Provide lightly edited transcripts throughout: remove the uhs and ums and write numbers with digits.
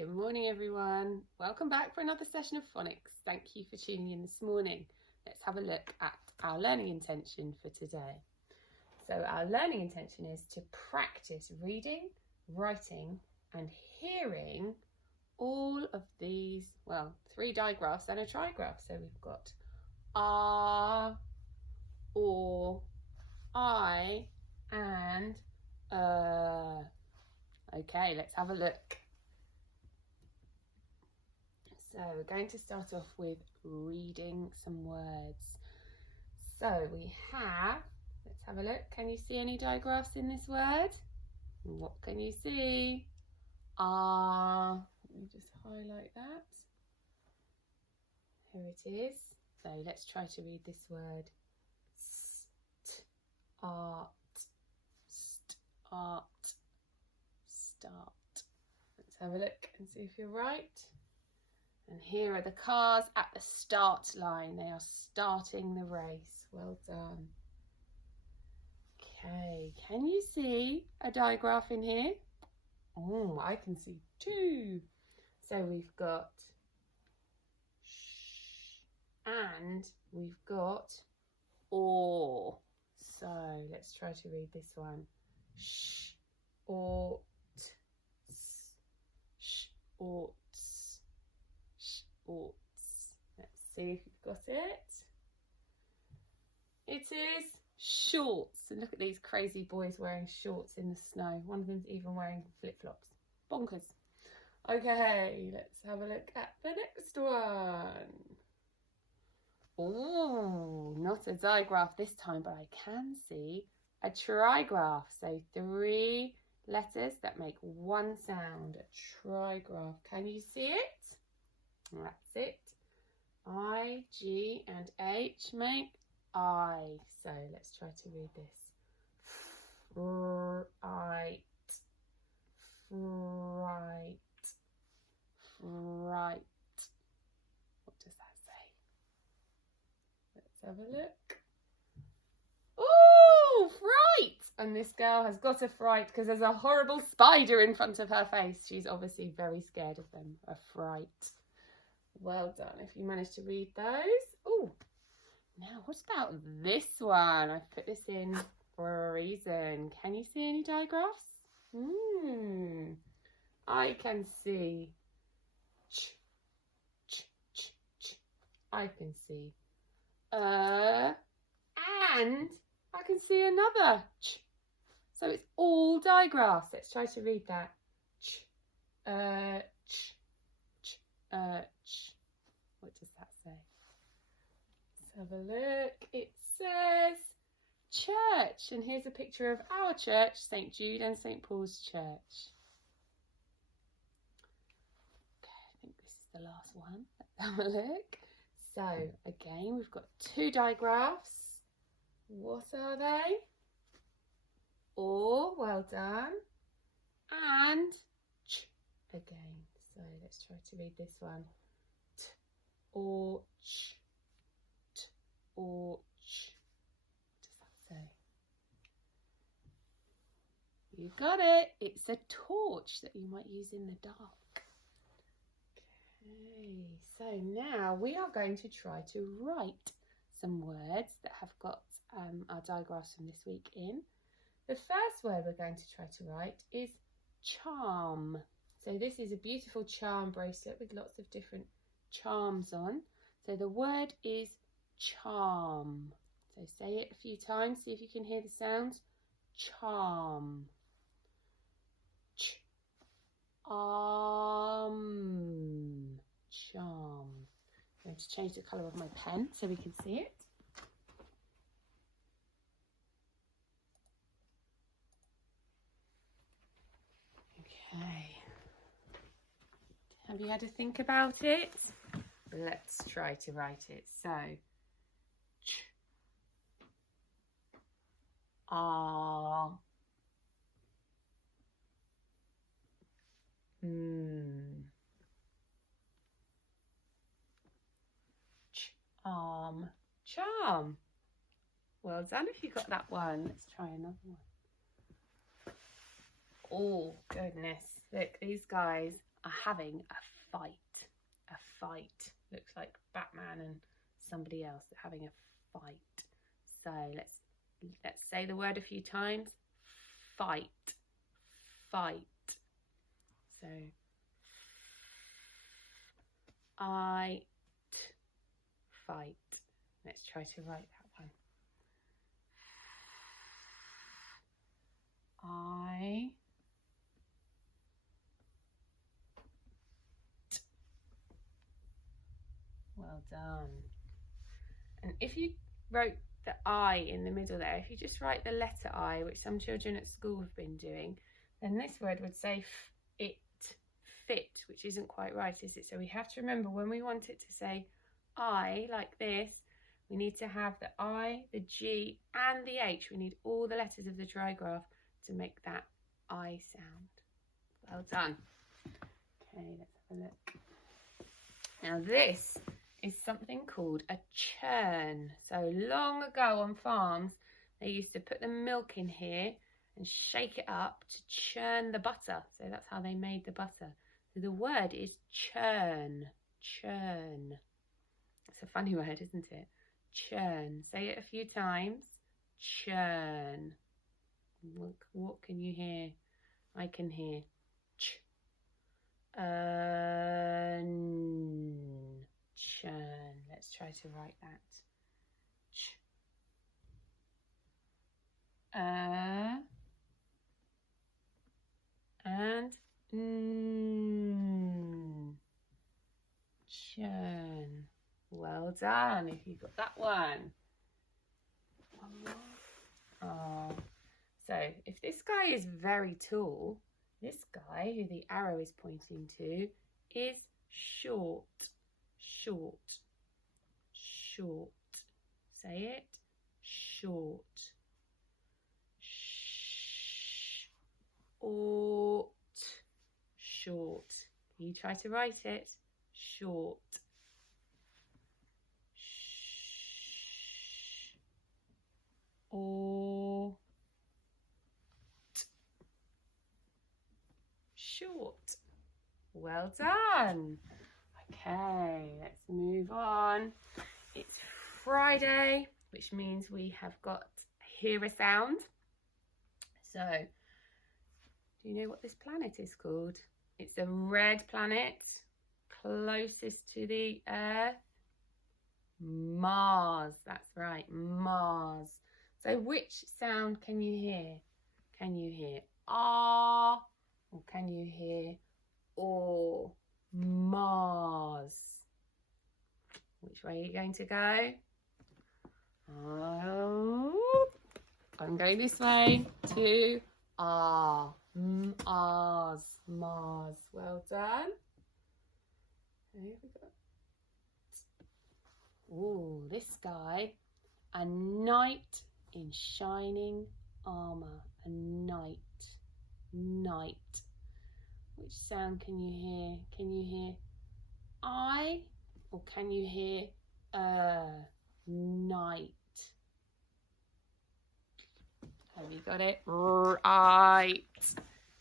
Good morning, everyone. Welcome back for another session of phonics. Thank you for tuning in this morning. Let's have a look at our learning intention for today. So our learning intention is to practice reading, writing and hearing all of these, well, 3 digraphs and a trigraph. So we've got R, or, I and Okay, let's have a look. So we're going to start off with reading some words. So we have, let's have a look. Can you see any digraphs in this word? What can you see? Let me just highlight that. Here it is. So let's try to read this word. Start, start, start. Let's have a look and see if you're right. And here are the cars at the start line. They are starting the race. Well done. Okay, can you see a digraph in here? Oh, I can see 2. So we've got sh and we've got or. So let's try to read this one. Sh, ought, sh, ought. Let's see if you've got it. It is shorts. And look at these crazy boys wearing shorts in the snow. One of them's even wearing flip-flops. Bonkers. Okay, let's have a look at the next one. Oh, not a digraph this time, but I can see a trigraph. So 3 letters that make one sound. A trigraph. Can you see it? That's it. I, G and H make I. So let's try to read this. Fright, fright, fright. What does that say? Let's have a look. Oh, fright! And this girl has got a fright because there's a horrible spider in front of her face. She's obviously very scared of them. A fright. Well done if you managed to read those. Oh, now what about this one? I've put this in for a reason. Can you see any digraphs? I can see ch, ch, ch, ch. I can see and I can see another ch. So it's all digraphs. Let's try to read that. Ch, ch, ch, ch. What does that say? Let's have a look. It says church. And here's a picture of our church, St. Jude and St. Paul's Church. Okay, I think this is the last one. Let's have a look. So again, we've got 2 digraphs. What are they? Or, well done. And ch again. So let's try to read this one. Orch, orch. What does that say? You got it. It's a torch that you might use in the dark. Okay, so now we are going to try to write some words that have got our digraphs from this week in. The first word we're going to try to write is charm. So this is a beautiful charm bracelet with lots of different charms on. So the word is charm. So say it a few times, see if you can hear the sounds. Charm. Charm. I'm going to change the colour of my pen so we can see it. Okay. Have you had to think about it? Let's try to write it. So, ch, r, charm, charm. Well done if you got that one. Let's try another one. Oh, goodness. Look, these guys are having a fight. A fight. Looks like Batman and somebody else are having a fight. So let's say the word a few times. Fight. Fight. So fight. Let's try to write that one. Well done. And if you wrote the I in the middle there, if you just write the letter I, which some children at school have been doing, then this word would say fit, which isn't quite right, is it? So we have to remember when we want it to say I, like this, we need to have the I, the G, and the H. We need all the letters of the trigraph to make that I sound. Well done. Okay, let's have a look. Now this is something called a churn. So long ago on farms, they used to put the milk in here and shake it up to churn the butter. So that's how they made the butter. So the word is churn. Churn. It's a funny word, isn't it? Churn. Say it a few times. Churn. What can you hear? I can hear ch. Churn. Let's try to write that. Ch. And churn. Well done if you got that one. One more. Oh. So if this guy is very tall, this guy who the arrow is pointing to is short. Short. Short. Say it. Short. Short. Short. Can you try to write it? Short. Or short. Well done. Okay, let's move on. It's Friday, which means we have got hear a sound. So, do you know what this planet is called? It's a red planet, closest to the Earth. Mars. That's right, Mars. So which sound can you hear? Can you hear ah, or can you hear or? Mars. Which way are you going to go? Oh, I'm going this way to Mars. Mars. Well done. And here we go. Oh, this guy. A knight in shining armour. A knight. Knight. Which sound can you hear? Can you hear I, or can you hear night? Have you got it? Right.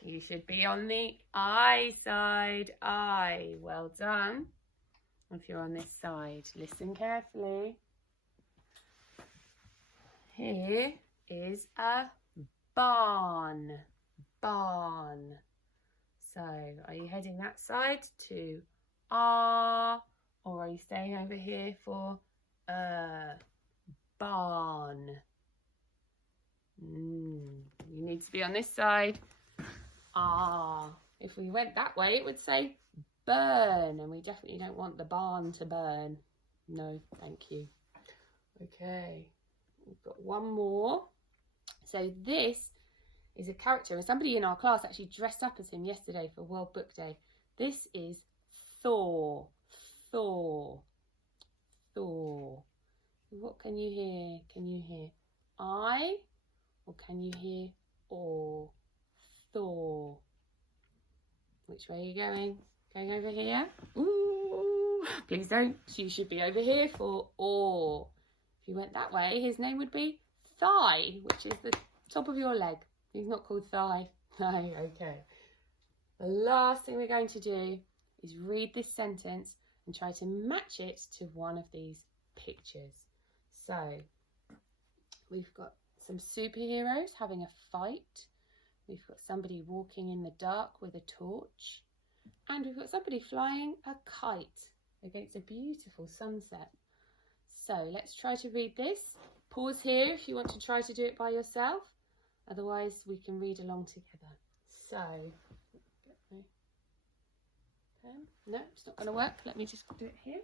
You should be on the I side. I. Well done. If you're on this side, listen carefully. Here is a barn. Barn. So, are you heading that side to or are you staying over here for barn? You need to be on this side. If we went that way, it would say burn, and we definitely don't want the barn to burn. No, thank you. Okay, we've got one more. So this is a character, and somebody in our class actually dressed up as him yesterday for World Book Day. This is Thor. Thor. Thor. What can you hear? Can you hear I, or can you hear or? Thor. Which way are you going? Going over here? Ooh, please don't. You should be over here for or. If you went that way, his name would be Thigh, which is the top of your leg. He's not called Thigh. Okay. The last thing we're going to do is read this sentence and try to match it to one of these pictures. So we've got some superheroes having a fight. We've got somebody walking in the dark with a torch. And we've got somebody flying a kite against a beautiful sunset. So let's try to read this. Pause here if you want to try to do it by yourself. Otherwise, we can read along together. So, get my pen. No, it's not going to work. Let me just do it here.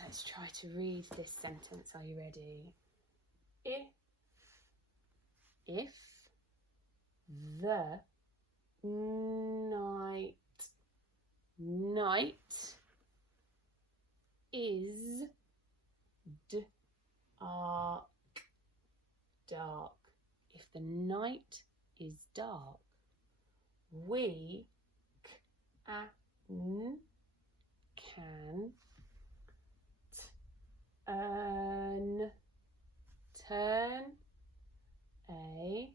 Let's try to read this sentence. Are you ready? If the night is dark. If the night is dark, we can turn a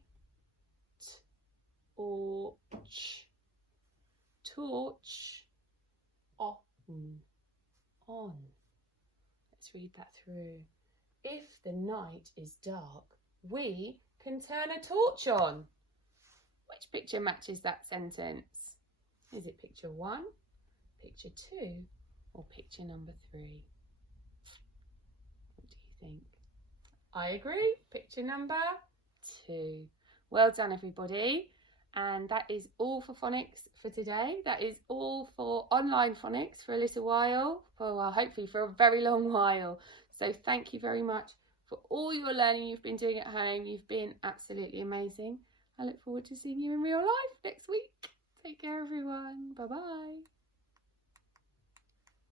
torch on. Let's read that through. If the night is dark, we can turn a torch on. Which picture matches that sentence? Is it picture 1, picture 2, or picture number 3? What do you think? I agree. Picture number 2. Well done, everybody. And that is all for phonics for today. That is all for online phonics for a little while, for hopefully for a very long while. So thank you very much for all your learning you've been doing at home. You've been absolutely amazing. I look forward to seeing you in real life next week. Take care, everyone. Bye-bye.